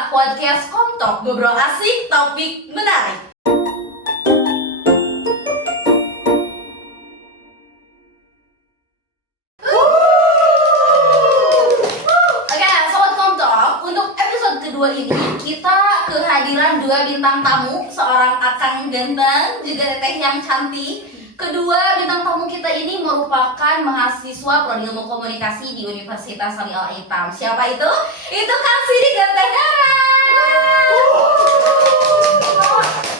adalah podcast Kontok, ngobrol asik, topik menarik. Oke, Sobat Kontok, untuk episode kedua ini kita kehadiran dua bintang tamu, seorang akang ganteng, juga teteh yang cantik. Kedua bintang tamu kita ini merupakan mahasiswa Prodi Ilmu Komunikasi di Universitas Sari Al Hitam. Siapa itu? Itu Kang Sidik dan Teh Dara.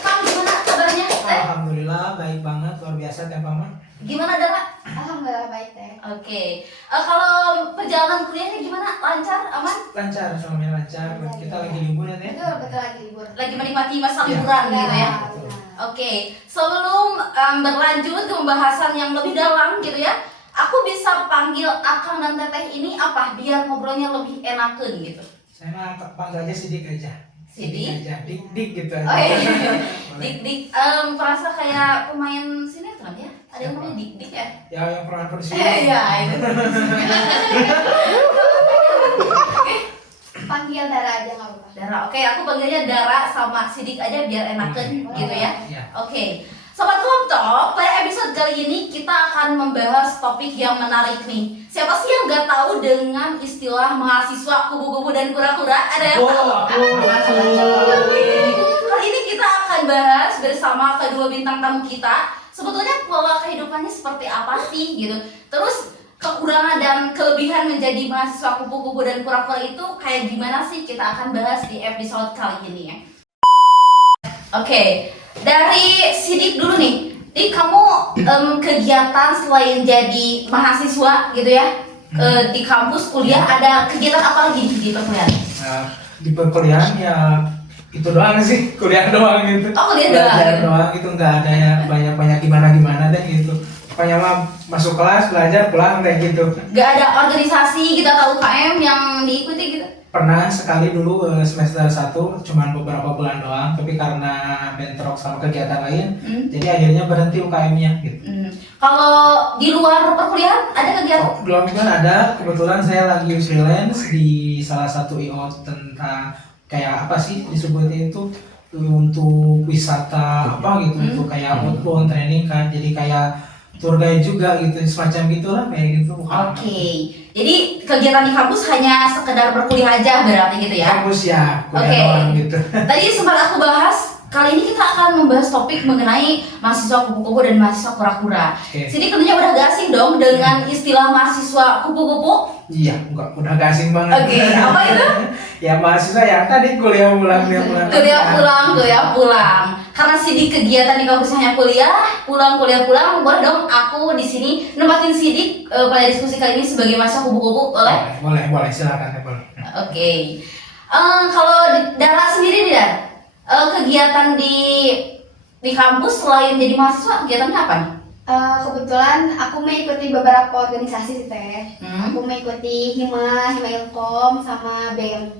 Kang, gimana kabarnya? Alhamdulillah baik banget, luar biasa Teh Paman. Gimana Dara? Alhamdulillah baik Teh. Oke. Kalau perjalanan kuliahnya gimana? Lancar? Aman? Lancar, semuanya lancar. Kita lagi libur ya Teh? Betul lagi libur. Lagi menikmati masa Iya. liburan gitu ya? Betul. Oke, sebelum berlanjut ke pembahasan yang lebih dalam gitu ya, aku bisa panggil Akang dan Teteh ini apa biar ngobrolnya lebih enakeun gitu. Saya mah panggil aja Sidik aja. Sidik? Aja, dik gitu aja. Oh iya, Boleh. Dik, merasa kayak pemain sinetron ya? Ada yang namanya Dik ya? Ya yang pernah produksi. Iya, itu. Panggil Dara aja nggak apa-apa. Dara, oke, aku panggilnya Dara sama Sidik aja biar enakeun gitu ya. Iya. Oke, Sobat Kontok, pada episode kali ini kita akan membahas topik yang menarik nih. Siapa sih yang nggak tahu dengan istilah mahasiswa kubu-kubu dan kura-kura? Ada yang tahu? Kali ini kita akan bahas bersama kedua bintang tamu kita. Sebetulnya pola kehidupannya seperti apa sih gitu. Terus kekurangan dan kelebihan menjadi mahasiswa kupu-kupu dan kura-kura itu kayak gimana sih, kita akan bahas di episode kali ini ya. Oke, dari Sidik dulu nih. Dik, kamu kegiatan selain jadi mahasiswa gitu ya, di kampus kuliah ada kegiatan apa lagi di perkuliahan? Nah, di perkuliahan ya itu doang sih, kuliah doang gitu. Oh, kuliah doang. Belajar doang itu, nggak ada ya banyak gimana deh gitu. Pokoknya mah masuk kelas, belajar, pulang kayak gitu. Gak ada organisasi kita tahu UKM yang diikuti gitu? Pernah sekali dulu semester 1, cuman beberapa bulan doang, tapi karena bentrok sama kegiatan lain, jadi akhirnya berhenti UKM-nya gitu. Kalau di luar perkuliahan ada kegiatan? Oh, belum kan ada, kebetulan saya lagi freelance di salah satu IO tentang kayak apa sih disebutnya itu untuk wisata apa gitu, untuk kayak outbound training kan, jadi kayak tour guide juga gitu, semacam gitulah kayak gitu. Oke, jadi kegiatan di kampus hanya sekedar berkuliah aja berarti gitu ya? Kampus ya, kuliah Oke. doang gitu. Tadi sempat aku bahas, kali ini kita akan membahas topik mengenai mahasiswa kupu-kupu dan mahasiswa kura-kura. Oke. Jadi tentunya udah gak asing dong dengan istilah mahasiswa kupu-kupu? Iya, enggak, udah gak asing banget. Oke, apa itu? Ya mahasiswa ya tadi kuliah pulang. Kuliah pulang. Karena Sidik kegiatan di kampusnya hanya kuliah pulang. Boleh dong aku di sini nempatin Sidik pada diskusi kali ini sebagai mahasiswa kupu-kupu, boleh? Boleh, silakan ya, boleh. Oke. Kalau Dara sendiri nih, Dar, kegiatan di kampus selain jadi mahasiswa, kegiatannya apa nih? Kebetulan aku mengikuti beberapa organisasi sih Teh. Aku mengikuti Hima Ilkom sama BEM.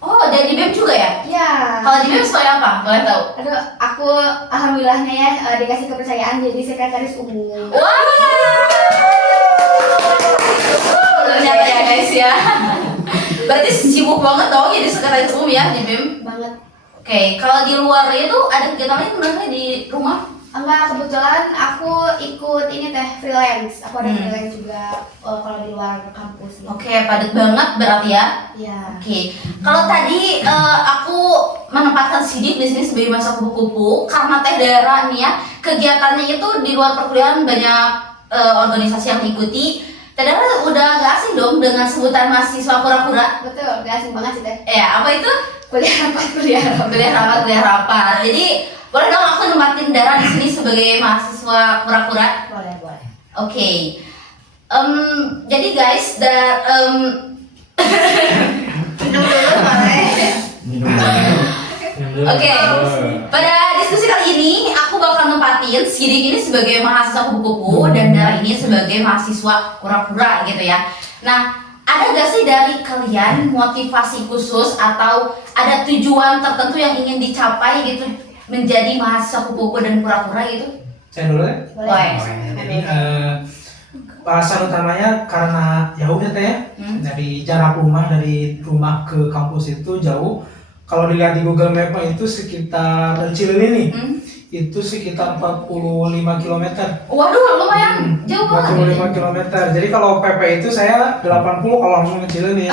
Oh, jadi BEM juga ya? Ya. Kalau di BEM soal apa? Boleh tahu? Aduh, aku alhamdulillahnya ya dikasih kepercayaan jadi sekretaris umum. Wah. Ternyata ya guys ya. Berarti sibuk banget dong jadi sekretaris umum ya di BEM. Banget. Oke, kalau di luar itu ada kegiatan lain sebenarnya di rumah? Enggak, kebetulan aku ikut ini Teh freelance. Aku ada freelance juga kalau di luar kampus. Oke, padat banget berarti ya. Iya. Oke, kalau tadi aku menempatkan Sidik di sini sebagai mahasiswa kupu-kupu karena Teh Dara nih ya, kegiatannya itu di luar perkuliahan banyak organisasi yang diikuti. Teh Dara udah gak asing dong dengan sebutan mahasiswa kura-kura. Betul, gak asing banget sih Teh. Ya, apa itu? Kuliah rapat. Kuliah rapat. Jadi boleh dong aku nempatin Dara di sini sebagai mahasiswa kura-kura. Boleh. Oke. Jadi guys, minum dulu boleh. Oke, pada diskusi kali ini aku bakal nempatin Sidik ini sebagai mahasiswa kupu-kupu dan Dara ini sebagai mahasiswa kura-kura gitu ya. Nah, ada gak sih dari kalian motivasi khusus atau ada tujuan tertentu yang ingin dicapai gitu menjadi mahasiswa kupu-kupu dan kura-kura gitu? Saya dulu ya. Boleh. Jadi alasan utamanya karena jauh ya teh ya. Dari jarak dari rumah ke kampus itu jauh. Kalau dilihat di Google Map itu sekitar dari Cilili nih, itu sekitar 45 km. Waduh, lumayan jauh banget. 45 km. Jadi kalau PP itu saya 80 kalau langsung ke Cilili.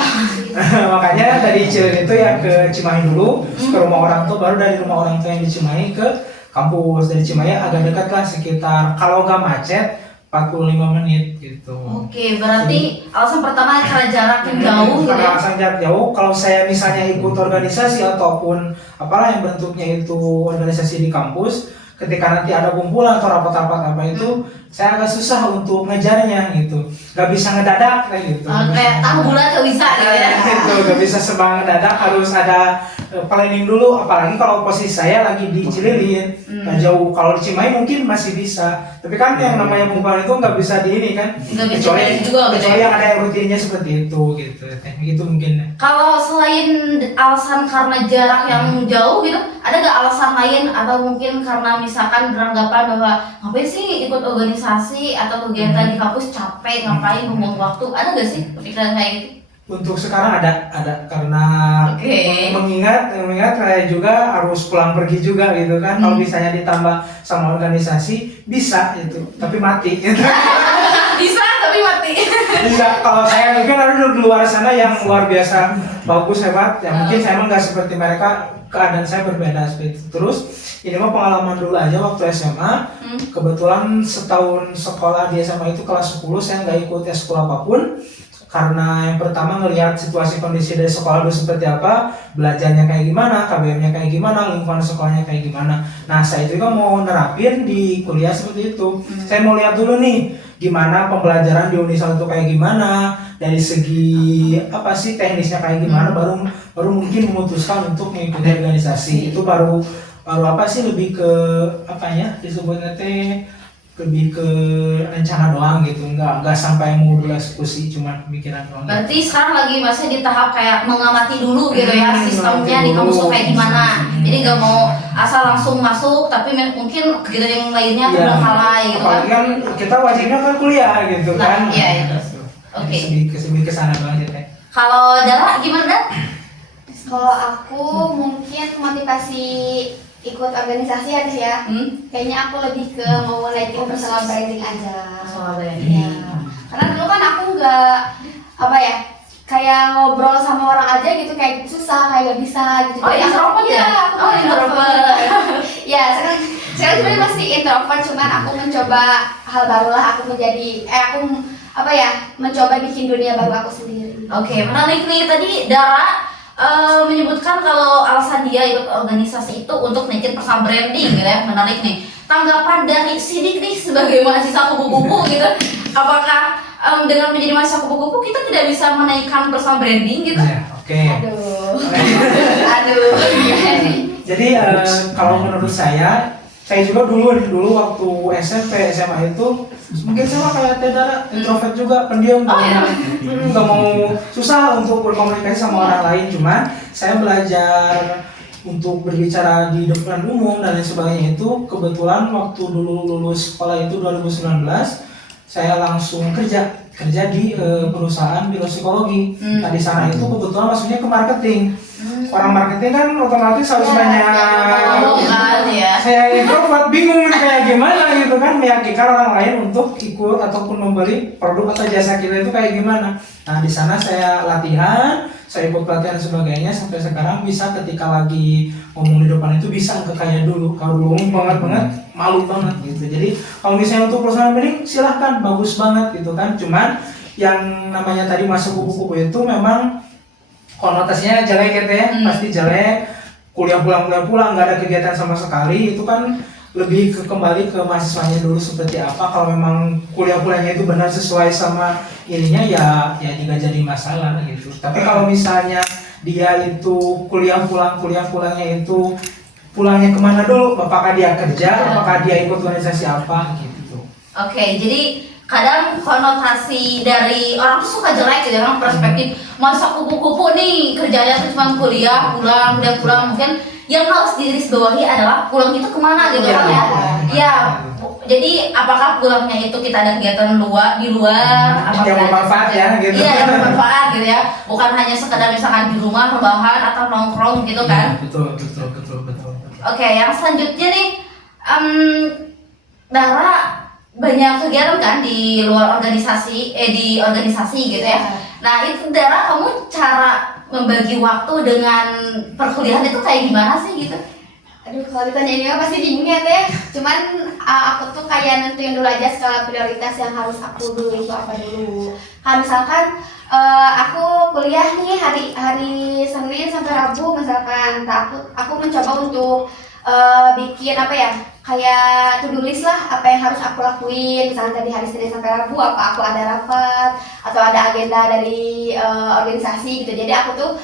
Makanya dari Cilili itu ya ke Cimahi dulu, ke rumah orang tua, baru dari rumah orang tua yang di Cimahi ke kampus. Dari Cimahi agak dekat lah, sekitar kalau nggak macet 45 menit gitu. Oke, berarti alasan pertama karena jarak yang jauh gitu Karena ya? alasan jarak jauh, kalau saya misalnya ikut organisasi ataupun apalah yang bentuknya itu organisasi di kampus, ketika nanti ada kumpulan atau rapat-rapat apa itu, saya agak susah untuk ngejarnya gitu. Gak bisa ngedadak kayak gitu. Kayak tahu bulan gak bisa gitu ya? Gitu, gak bisa sembarang ngedadak, harus ada planning dulu. Apalagi kalau posisi saya lagi di Cililin, nah jauh. Kalau di Cimahi mungkin masih bisa. Tapi kan yang namanya kumpulan itu nggak bisa di ini kan. Nggak bisa juga, kecuali yang ada yang rutinnya seperti itu gitu. Gitu mungkin. Kalau selain alasan karena jarak yang jauh gitu, ada gak alasan lain atau mungkin karena misalkan beranggapan bahwa ngapain sih ikut organisasi atau kegiatan di kampus capek, ngapain membuang waktu, ada gak sih pikiran kayak gitu? Untuk sekarang ada karena mengingat saya juga harus pulang pergi juga gitu kan. Kalau misalnya ditambah sama organisasi bisa itu, tapi mati. Bisa tapi mati. Bisa. Kalau saya mungkin ada di luar sana yang luar biasa bagus hebat, ya mungkin saya emang nggak seperti mereka, keadaan saya berbeda seperti itu. Terus ini mah pengalaman dulu aja waktu SMA. Kebetulan setahun sekolah di SMA itu kelas 10 saya nggak ikut eskul apapun. Karena yang pertama ngelihat situasi kondisi dari sekolah dulu seperti apa, belajarnya kayak gimana, KBM-nya kayak gimana, lingkungan sekolahnya kayak gimana. Nah saya juga mau nerapin di kuliah seperti itu. Saya mau lihat dulu nih, gimana pembelajaran di Unisal itu kayak gimana, dari segi apa sih teknisnya kayak gimana, baru mungkin memutuskan untuk mengikuti organisasi. Itu baru apa sih, lebih ke apa ya disebutnya teh, lebih ke rencana doang gitu, nggak sampai mau eksekusi, cuma pemikiran doang. Berarti sekarang lagi masih di tahap kayak mengamati dulu gitu ya, sistemnya di kampus tuh kayak gimana. Jadi nggak mau asal langsung masuk, tapi mungkin kegiatan yang lainnya terbengkalai gitu kan. Apalagi kan kita wajibnya kan kuliah gitu kan. Iya itu. Oke. Lebih kesana doang aja teh. Kalau Dara gimana Dan? Kalau aku mungkin motivasi ikut organisasi ya Teh ya. Kayaknya aku lebih ke mau naikin personal branding aja. Personal branding. Ya. Karena dulu kan aku nggak apa ya, kayak ngobrol sama orang aja gitu kayak susah, kayak nggak bisa gitu. Oh, introvert ya? Aku introvert. Ya sekarang sebenarnya masih introvert, cuman aku mencoba hal baru lah. Aku mencoba bikin dunia baru aku sendiri. Oke, menarik nih tadi Dara menyebutkan kalau alasan dia ikut organisasi itu untuk naikin personal branding gitu ya, menarik nih. Tanggapan dari Sidik nih sebagai mahasiswa kupu-kupu gitu, apakah dengan menjadi mahasiswa kupu-kupu kita tidak bisa menaikkan personal branding gitu? Ya, oke. Aduh. Jadi kalau menurut saya juga dulu waktu SMP SMA itu mungkin sama kayak Teh Dara, introvert juga, pendiam, nggak mau, susah untuk berkomunikasi sama orang lain. Cuman saya belajar untuk berbicara di depan umum dan lain sebagainya itu kebetulan waktu dulu lulus sekolah itu 2019 saya langsung kerja di perusahaan biro psikologi. Nah di sana itu kebetulan masuknya ke marketing. Orang marketing kan otomatis harus banyak. Saya introvert, bingung kayak gimana gitu kan, meyakinkan orang lain untuk ikut ataupun membeli produk atau jasa kita itu kayak gimana. Nah di sana saya latihan, saya ikut pelatihan dan sebagainya sampai sekarang bisa ketika lagi ngomong di depan itu bisa nggak kayak dulu. Kalau dulu banget malu banget gitu. Jadi kalau misalnya untuk personal branding silahkan, bagus banget gitu kan. Cuman yang namanya tadi masuk kupu-kupu itu memang konotasinya jelek ya, pasti jelek. Kuliah pulang nggak ada kegiatan sama sekali, itu kan lebih kembali ke mahasiswanya dulu seperti apa. Kalau memang kuliah pulangnya itu benar sesuai sama ininya ya tidak jadi masalah gitu. Tapi kalau misalnya dia itu kuliah pulangnya itu pulangnya kemana dulu, apakah dia kerja, apakah dia ikut organisasi apa gitu. Oke, jadi kadang konotasi dari orang tuh suka jelek gitu, orang perspektif masa kupu-kupu nih kerjanya tuh cuma kuliah pulang mungkin yang harus digarisbawahi adalah pulang itu kemana gitu kan ya. Ya, jadi apakah pulangnya itu kita ada kegiatan di luar, yang bermanfaat ya gitu. Iya, yang bermanfaat gitu ya. Bukan hanya sekedar misalkan di rumah rebahan atau nongkrong gitu kan. Betul. Oke, yang selanjutnya nih, Dara banyak kegiatan kan di luar organisasi, di organisasi gitu ya. Nah itu Dara, kamu cara membagi waktu dengan perkuliahan itu kayak gimana sih gitu? Aduh, kalau ditanya ini mah pasti bingung ya Teh. Cuman aku tuh kayak nentuin dulu aja skala prioritas yang harus aku dulu itu apa dulu. Kalau misalkan aku kuliah nih hari Senin sampai Rabu misalkan, aku mencoba untuk bikin apa ya, kayak to do list lah apa yang harus aku lakuin. Misalnya tadi hari Senin sampai Rabu apa aku ada rapat atau ada agenda dari organisasi gitu. Jadi aku tuh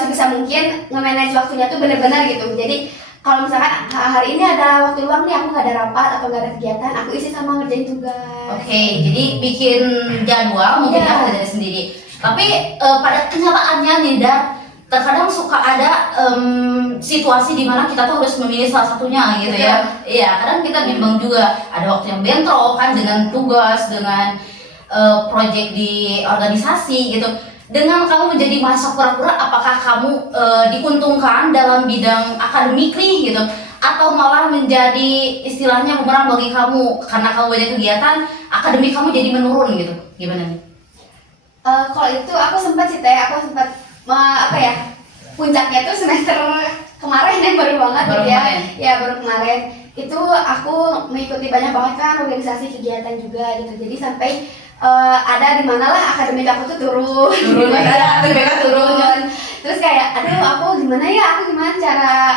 sebisa mungkin nge-manage waktunya tuh benar-benar gitu. Jadi kalau misalkan hari ini ada waktu luang nih, aku nggak ada rapat atau nggak ada kegiatan, aku isi sama ngerjain tugas. Oke, jadi bikin jadwal mungkin ya dari sendiri. Tapi pada kenyataannya nih Dar, terkadang suka ada situasi di mana kita tuh harus memilih salah satunya gitu ya. Iya, kadang kita bimbang juga. Ada waktu yang bentrok kan dengan tugas, dengan project di organisasi gitu. Dengan kamu menjadi mahasiswa kura-kura, apakah kamu diuntungkan dalam bidang akademik nih gitu, atau malah menjadi istilahnya bumerang bagi kamu karena kamu banyak kegiatan, akademik kamu jadi menurun gitu? Gimana nih? Kalau itu aku sempat sih Teh, apa ya, puncaknya tuh semester kemarin yang baru banget gitu ya. Ya baru kemarin itu aku mengikuti banyak banget kan organisasi kegiatan juga gitu. Jadi sampai ada di mana lah akademik aku tuh turun. Terus kayak aduh aku gimana cara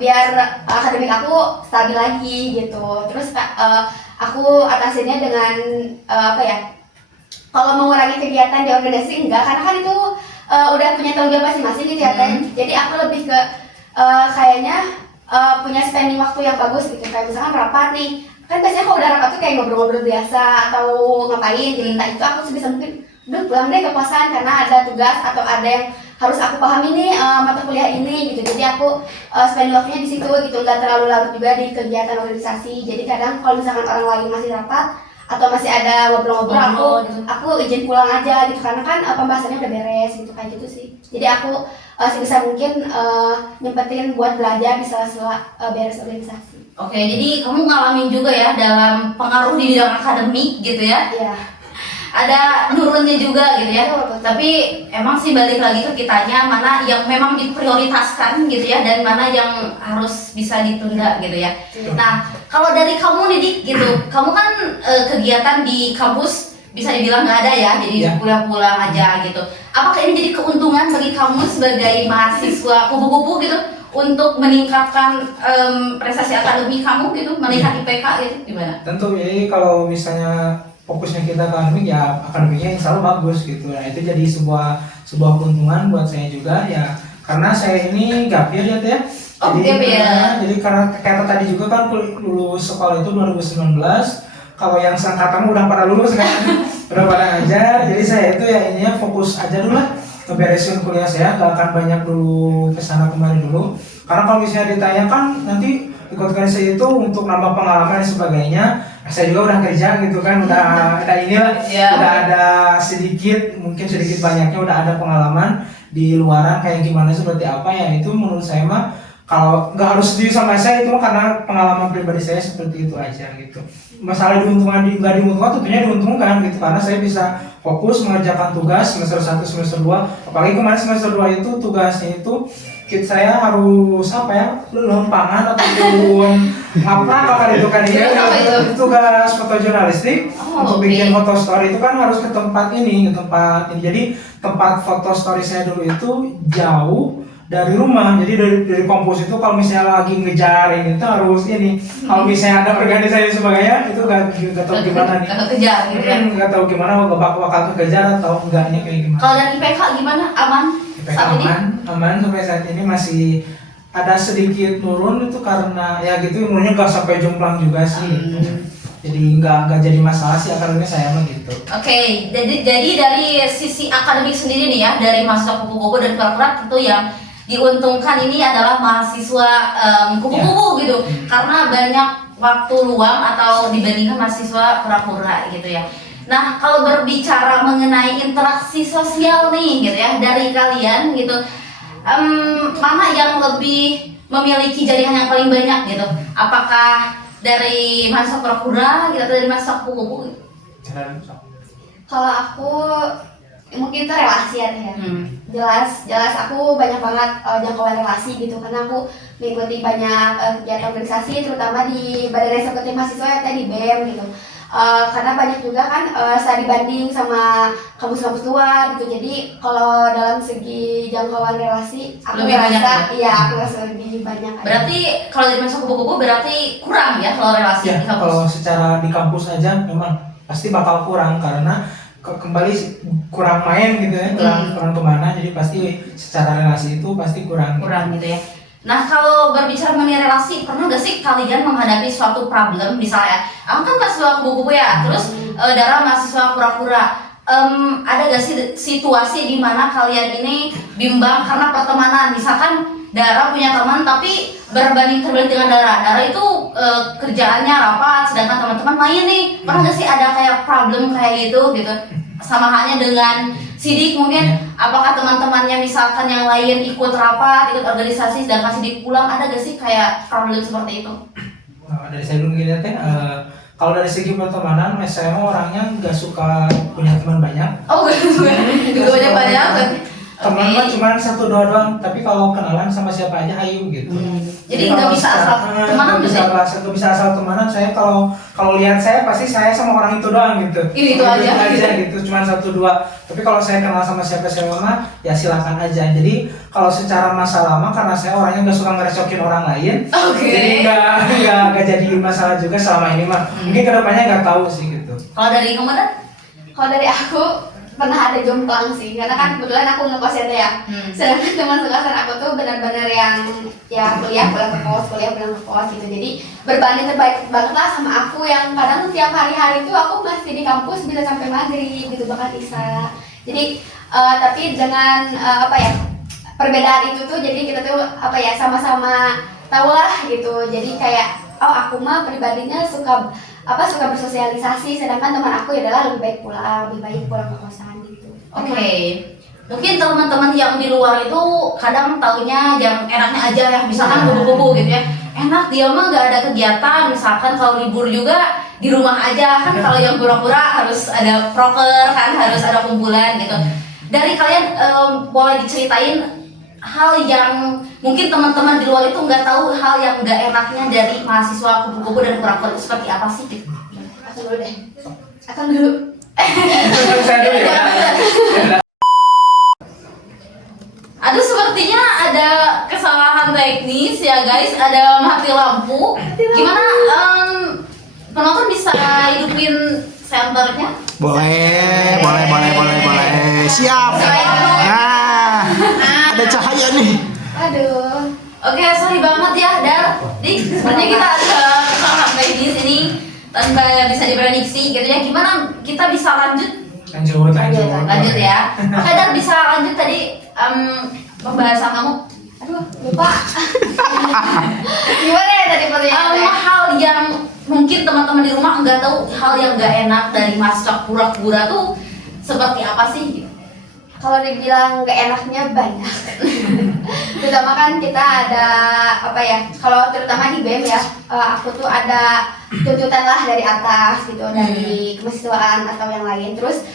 biar akademik aku stabil lagi gitu. Terus aku atasinnya dengan apa ya, kalau mengurangi kegiatan di organisasi enggak, karena kan itu udah punya tanggung jawab masing-masing gitu ya Teh. Jadi aku lebih ke kayaknya punya spending waktu yang bagus gitu. Kayak misalkan rapat nih, kan biasanya kalau udah rapat tuh kayak ngobrol-ngobrol biasa atau ngapain gitu. Nah itu aku sebisa mungkin udah pulang deh ke kosan karena ada tugas atau ada yang harus aku pahami nih mata kuliah ini gitu. Jadi aku spending waktunya di situ gitu, nggak terlalu larut juga di kegiatan organisasi. Jadi kadang kalau misalkan orang lain masih rapat atau masih ada ngobrol-ngobrol, aku izin pulang aja gitu, karena kan pembahasannya udah beres gitu, kayak gitu sih. Jadi aku sebisa mungkin nyempetin buat belajar di sela-sela beres organisasi. Oke, jadi kamu ngalamin juga ya dalam pengaruh di bidang akademik gitu ya? Iya. Ada nurunnya juga gitu ya. Betul. Tapi emang sih balik lagi ke kitanya, mana yang memang diprioritaskan gitu ya, dan mana yang harus bisa ditunda gitu ya. Nah, kalau dari kamu nih Dik gitu, kamu kan kegiatan di kampus bisa dibilang nggak ada ya, jadi pulang-pulang aja gitu. Apakah ini jadi keuntungan bagi kamu sebagai mahasiswa kupu-kupu gitu untuk meningkatkan prestasi akademik kamu gitu, meningkat IPK gitu, gimana? Tentu, jadi kalau misalnya fokusnya kita ke akademik ya akademiknya yang selalu bagus gitu. Nah itu jadi sebuah keuntungan buat saya juga ya, karena saya ini gap year ya Teh. Jadi karena kata tadi juga kan lulus sekolah itu 2019. Kalau yang seangkatan udah pada lulus kan, udah pada ngajar. Jadi saya itu ya ininya fokus aja dulu lah, ngeberesin kuliah saya, gak akan banyak dulu kesana kemari dulu. Karena kalau misalnya ditanyakan nanti ikut saya itu untuk nambah pengalaman dan sebagainya, saya juga udah kerja gitu kan, udah ada inilah, udah ada sedikit banyaknya udah ada pengalaman di luaran kayak gimana seperti apa ya. Itu menurut saya mah kalau nggak harus setuju sama saya itu mah karena pengalaman pribadi saya seperti itu aja gitu. Masalah nggak diuntungkan, tentunya diuntungkan gitu, karena saya bisa fokus mengerjakan tugas semester 1, semester 2. Apalagi kemarin semester 2 itu tugasnya itu saya harus apa ya, lempangan ataupun apa itu kan ya, tugas fotojurnalistik untuk bikin foto story itu kan harus ke tempat ini. Jadi tempat foto story saya dulu itu jauh dari rumah, jadi dari kampus itu kalau misalnya lagi ngejar ini tuh harus ini, kalau misalnya ada organisasi dan sebagainya itu nggak tahu gimana nih, nggak tahu gimana bakal kekejar atau enggaknya kayak gimana. Kalau dari IPK gimana? Aman? IPK aman sampai saat ini, masih ada sedikit turun itu karena ya gitu, nurunnya nggak sampai jomplang juga sih. Jadi nggak jadi masalah sih akademik saya mah gitu. Oke, jadi dari sisi akademik sendiri nih ya, dari mahasiswa kupu-kupu dan kura-kura tentu yang diuntungkan ini adalah mahasiswa kupu-kupu gitu, karena banyak waktu luang atau dibandingkan mahasiswa pura-pura gitu ya. Nah, kalau berbicara mengenai interaksi sosial nih gitu ya dari kalian gitu, mana yang lebih memiliki jaringan yang paling banyak gitu? Apakah dari mahasiswa pura-pura gitu atau dari mahasiswa kupu-kupu? Kalau aku mungkin itu relasi ya. Jelas aku banyak banget jangkauan relasi gitu, karena aku mengikuti banyak kegiatan organisasi, terutama di Badan Eksekutif Mahasiswa ya, tadi BEM gitu. Karena banyak juga kan studi banding sama kampus-kampus luar gitu. Jadi kalau dalam segi jangkauan relasi aku Lebih banyak rasa ya? iya, aku rasa lebih banyak. Berarti kalau dari mahasiswa kupu-kupu berarti kurang ya kalau relasi Ya, di kampus? kalau secara di kampus aja memang pasti bakal kurang karena kembali kurang main gitu ya, kurang kemana, jadi pasti secara relasi itu pasti kurang. Gitu ya. Nah, kalau berbicara mengenai relasi, pernah gak sih kalian menghadapi suatu problem, misalnya aku kan mahasiswa kupu-kupu ya, terus Dara mahasiswa pura-pura, ada gak sih situasi di mana kalian ini bimbang karena pertemanan? Misalkan Dara punya teman tapi berbanding terbalik dengan Dara itu kerjaannya rapat, sedangkan teman-teman main nih. Pernah gak sih ada kayak problem kayak gitu? Sama halnya dengan Sidik mungkin, apakah teman-temannya misalkan yang lain ikut rapat, ikut organisasi, sedangkan Sidik pulang, ada gak sih kayak problem seperti itu? Dari saya dulu gini teh, kalau dari segi pertemanan, saya orangnya nggak suka punya teman banyak. Oh, gak banyak. Teman mah cuma satu dua doang, tapi kalau kenalan sama siapa aja ayo gitu. Jadi nggak bisa asal temanan gitu ya? Nggak bisa asal temanan. Saya kalau lihat saya pasti saya sama orang itu doang gitu. Itu aja gitu, cuma satu dua. Tapi kalau saya kenal sama siapa mah ya silakan aja. Jadi kalau secara masalah mah karena saya orangnya nggak suka ngerecokin orang lain, jadi nggak jadi masalah juga selama ini mah. Mungkin kedepannya nggak tahu sih gitu. Kalau dari kamu Dan? Kalau dari aku pernah ada jomplang sih, karena kan kebetulan aku ngekos ya. Sedangkan teman sekasan aku tuh benar-benar yang ya kuliah pulang ke kos gitu. Jadi berbanding terbaik banget lah sama aku yang kadang tiap hari-hari itu aku masih di kampus bisa sampai maghrib gitu, bahkan isya. Jadi tapi dengan perbedaan itu tuh jadi kita tuh sama-sama tahu lah gitu. Jadi kayak aku mah pribadinya suka bersosialisasi, sedangkan teman aku adalah lebih baik pulang ke kosan gitu. Oke. Mungkin teman-teman yang di luar itu kadang taunya yang enaknya aja ya, misalkan kupu-kupu gitu ya. Enak dia mah gak ada kegiatan, misalkan kalau libur juga di rumah aja kan. Kalau yang pura-pura harus ada proker kan, harus ada kumpulan gitu. Dari kalian boleh diceritain hal yang mungkin teman-teman di luar itu nggak tahu, hal yang nggak enaknya dari mahasiswa kupu-kupu dan pura-pura itu seperti apa sih? Aku dulu deh. Akan dulu. Saya dulu ya. Aduh, sepertinya ada kesalahan teknis ya guys, ada mati lampu. Gimana penonton bisa hidupin senternya? Boleh. Siap. Nah, ada cahaya nih. Aduh. Oke, sorry banget ya Dar. Sepertinya kita ada kesalahan teknis ini tanpa bisa diprediksi gitu ya. Gimana kita bisa lanjut ya? Oke Dar, bisa lanjut tadi pembahasan kamu. Aduh, lupa. Gimana ya tadi pertanyaannya? Hal yang mungkin teman-teman di rumah nggak tahu, hal yang nggak enak dari mahasiswa pura-pura tuh seperti apa sih? Kalau dibilang nggak enaknya banyak. Terutama kan kita ada kalau terutama di BEM ya, aku tuh ada tuntutan lah dari atas gitu, dari kemahasiswaan atau yang lain. Terus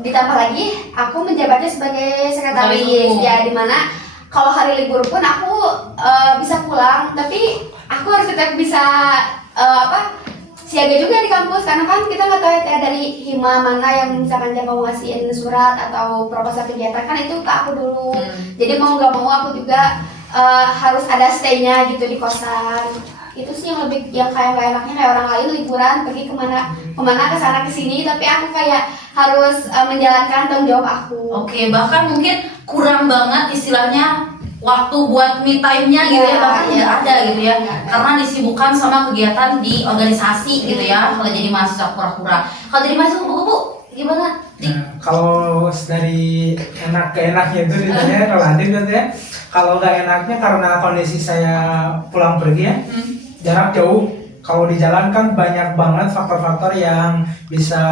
ditambah lagi aku menjabatnya sebagai sekretaris ya, dimana kalau hari libur pun aku bisa pulang, tapi aku harus tetap bisa siaga juga di kampus, karena kan kita nggak tahu ya dari hima mana yang misalkan dia mau ngasihin surat atau proposal kegiatan, kan itu ke aku dulu. Jadi mau nggak mau aku juga harus ada stay-nya gitu di kosan. Itu sih yang kayak nggak enaknya, kayak orang lain liburan pergi kemana kesana kesini, tapi aku kayak harus menjalankan tanggung jawab aku. Oke, bahkan mungkin kurang banget istilahnya waktu buat me time-nya gitu ya, bahkan nggak ada gitu ya, karena disibukkan sama kegiatan di organisasi gitu ya. Kalau jadi mahasiswa pura-pura, kalau jadi mahasiswa kupu-kupu gimana? Nah, kalau dari enak ke enaknya itu ditanya relatif gitu ya. Kalau nggak enaknya karena kondisi saya pulang pergi ya, jarak jauh. Kalau di jalan kan banyak banget faktor-faktor yang bisa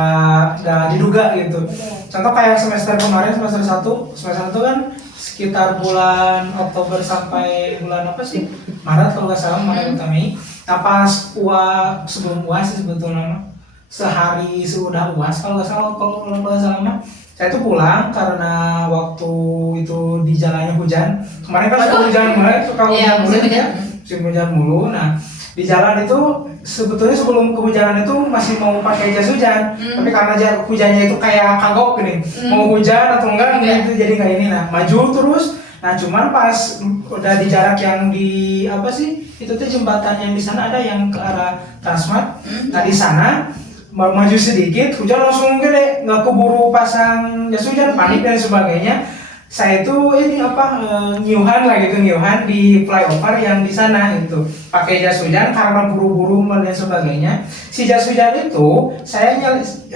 nggak diduga gitu. Contoh kayak semester kemarin, semester 1 kan sekitar bulan Oktober sampai bulan apa sih? Maret kalau nggak salah, Maret atau Mei. Nah pas sebelum UAS sih sebetulnya sehari sudah UAS kalau nggak salah, kalau nggak salah mah saya tuh pulang karena waktu itu di jalannya hujan. Kemarin kan suka hujan mulai, suka hujan mulai ya, musim hujan mulu. Nah di jalan itu sebetulnya sebelum kehujanan itu masih mau pakai jas hujan, tapi karena hujannya itu kayak kagok gini, mau hujan atau enggak gitu, jadi nggak ini. Nah maju terus. Nah cuman pas udah di jarak yang di apa sih itu tuh jembatan yang di sana ada yang ke arah Transmart. Nah di sana maju sedikit hujan langsung gede, nggak keburu pasang jas hujan, panik dan sebagainya. Saya itu ini ngiuhan lah gitu, ngiuhan di flyover yang di sana itu pakai jas hujan karena buru-buru dan sebagainya. Si jas hujan itu saya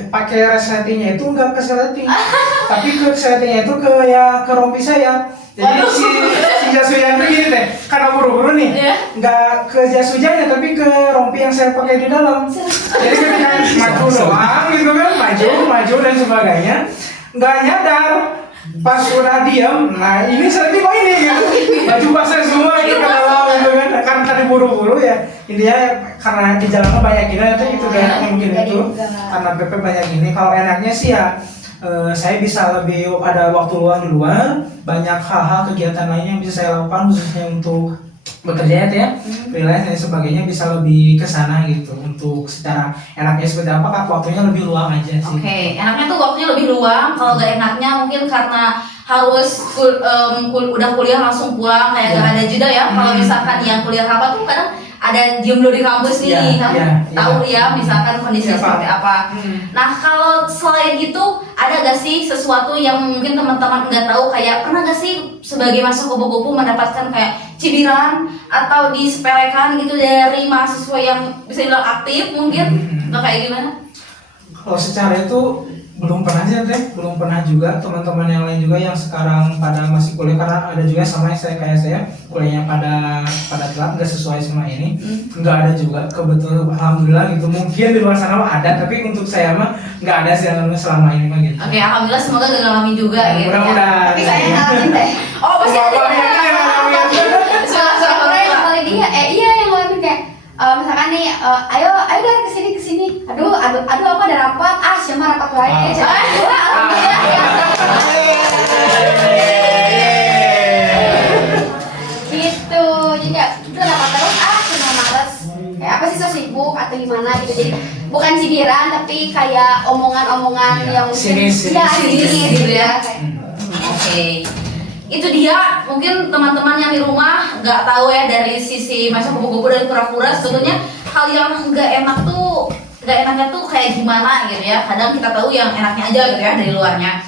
pakai resletingnya itu nggak ke resleting, tapi ke resletingnya itu ke rompi saya. Jadi si jas hujan begini deh, karena buru-buru nih, nggak ke jas hujannya tapi ke rompi yang saya pakai di dalam. Jadi ketika maju doang gitu kan, maju dan sebagainya, nggak nyadar. Pas udah diam, nah ini seperti kok ini gitu, baju basah semua gitu ke dalam gitu kan, karena tadi buru-buru ya, intinya karena di jalan banyak ini, itu udah mungkin itu, karena PP banyak ini. Kalau enaknya sih ya, saya bisa lebih ada waktu luang di luar, banyak hal-hal kegiatan lain yang bisa saya lakukan khususnya untuk bekerja ya, freelance dan sebagainya, bisa lebih ke sana gitu. Untuk secara enaknya seperti apa, kan waktunya lebih luang aja sih. Oke, enaknya tuh waktunya lebih luang. Kalau gak enaknya mungkin karena harus udah kuliah langsung pulang, kayak gak ada jeda ya. Kalau misalkan yang kuliah rapat tuh kadang ada diem dulu di kampus nih, kamu tahu ya misalkan kondisi seperti apa. Nah kalau selain itu ada gak sih sesuatu yang mungkin teman-teman nggak tahu, kayak pernah gak sih sebagai mahasiswa kupu-kupu mendapatkan kayak cibiran atau disepelekan gitu dari mahasiswa yang bisa dibilang aktif mungkin, atau kayak gimana? Kalau secara itu belum pernah sih belum pernah juga. Teman-teman yang lain juga yang sekarang pada masih kuliah, karena ada juga sama kayak saya kuliahnya pada telat nggak sesuai sama ini, nggak ada juga kebetulan, alhamdulillah gitu. Mungkin di luar sana mah ada, tapi untuk saya mah nggak ada sih selama ini mah gitu. Oke, alhamdulillah semoga gak ngalamin juga gitu ya. Mudah-mudahan. Tapi saya ngalamin deh. Oh pasti ada ya. Dia yang ngalamin kayak misalkan nih, ayo dari kesini, aduh aku ada rapat, siapa rapat lain ya, gitu. Jadi kayak udah rapat terus, cuma males, kayak apa sih, so sibuk atau gimana gitu. Jadi bukan cibiran tapi kayak omongan-omongan yang sinis gitu ya. Oke. Itu dia, mungkin teman-teman yang di rumah nggak tahu ya dari sisi masa kupu-kupu dan kura-kura, sebetulnya hal yang nggak enaknya tuh kayak gimana gitu ya. Kadang kita tahu yang enaknya aja gitu ya dari luarnya.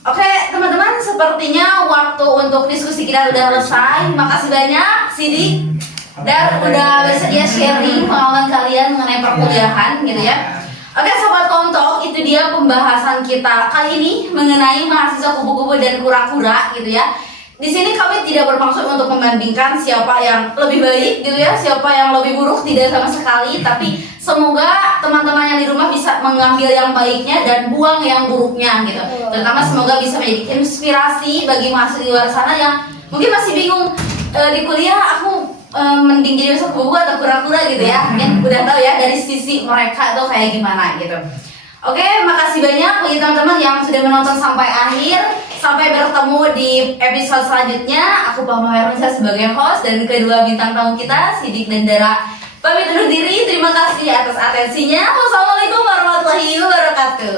Oke teman-teman, sepertinya waktu untuk diskusi kita udah selesai. Makasih banyak Sidik dan udah bersedia sharing pengalaman kalian mengenai perkuliahan gitu ya. Oke sobat Komtok, itu dia pembahasan kita kali ini mengenai mahasiswa kupu-kupu dan kura-kura gitu ya. Di sini kami tidak bermaksud untuk membandingkan siapa yang lebih baik gitu ya, siapa yang lebih buruk, tidak sama sekali. Tapi semoga teman-teman yang di rumah bisa mengambil yang baiknya dan buang yang buruknya gitu. Terutama semoga bisa menjadi inspirasi bagi mahasiswa di luar sana yang mungkin masih bingung di kuliah aku mending jadi mahasiswa kupu-kupu atau kura-kura gitu ya. Mungkin udah tahu ya dari sisi mereka tuh kayak gimana gitu. Oke, makasih banyak bagi teman-teman yang sudah menonton sampai akhir. Sampai bertemu di episode selanjutnya. Aku Pama Hermansyah sebagai host dan kedua bintang tamu kita Sidik dan Dara pamit undur diri. Terima kasih atas atensinya. Wassalamualaikum warahmatullahi wabarakatuh.